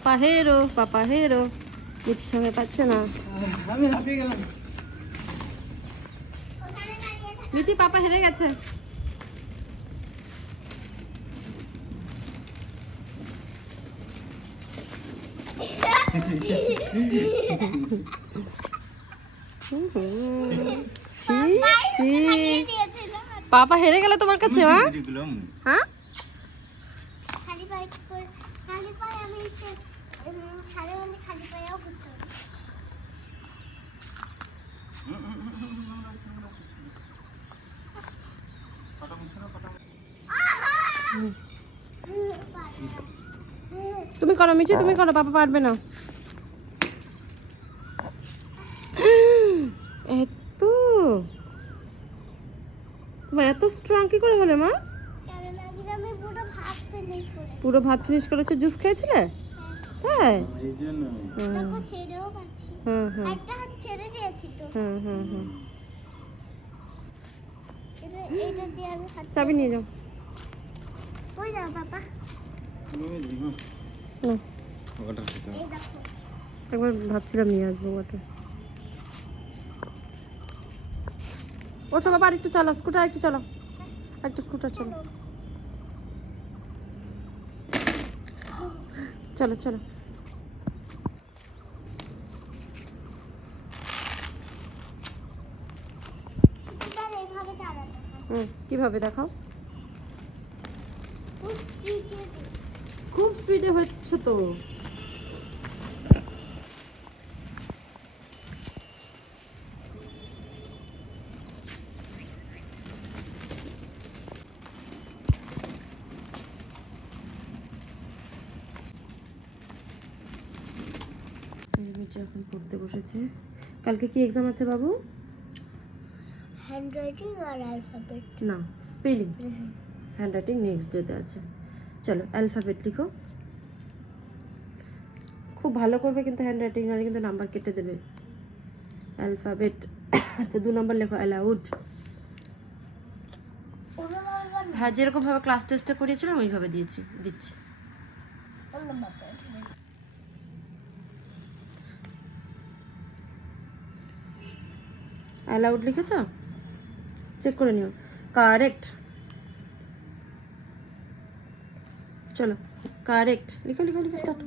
পাপা হেরো মিঠির সঙ্গে পাচ্ছে না। আমি হাঁপিয়ে গেলাম। মিঠি পাপা হেরে গেছে। পাপা হেরে গেলে তোমার কাছে? হ্যাঁ তুমি করো মিঠি, তুমি করো, পাপা পারবে না। এত তোমার এত স্ট্রং কি করে হলে মা? পুরো ভাত ফিনিশ করেছো? জুস খেয়েছিলে? হ্যাঁ চাবি নিয়ে যাও। একবার ভাবছিলাম নিয়ে আসবো ওটা। ওঠো বাবা, আর একটু চালাও স্কুটার, একটু চালাও, একটু স্কুটার চালাও। চলো চলো। কিভাবে দেখাও? খুব স্পিডে হচ্ছে তো। এখন পড়তে বসেছে। কালকে কি এক্সাম আছে বাবু? হ্যান্ডরাইটিং আর অ্যালফাবেট। না, স্পেলিং। হ্যান্ডরাইটিং নেক্সট ডেতে আছে। চলো অ্যালফাবেট লিখো। খুব ভালো করবে কিন্তু হ্যান্ডরাইটিং, নাহলে কিন্তু নাম্বার কেটে দেবে। অ্যালফাবেট। আচ্ছা 2 নম্বর লেখো অ্যালাউড। হ্যাঁ যেরকম ভাবে ক্লাস টেস্টে করিয়েছিলাম ওইভাবে দিচ্ছি। অ্যালাউড লিখেছ? চেক করে নিও। কারেক্ট। চলো কারেক্ট লিখো লিখো লিখো স্টার্ট।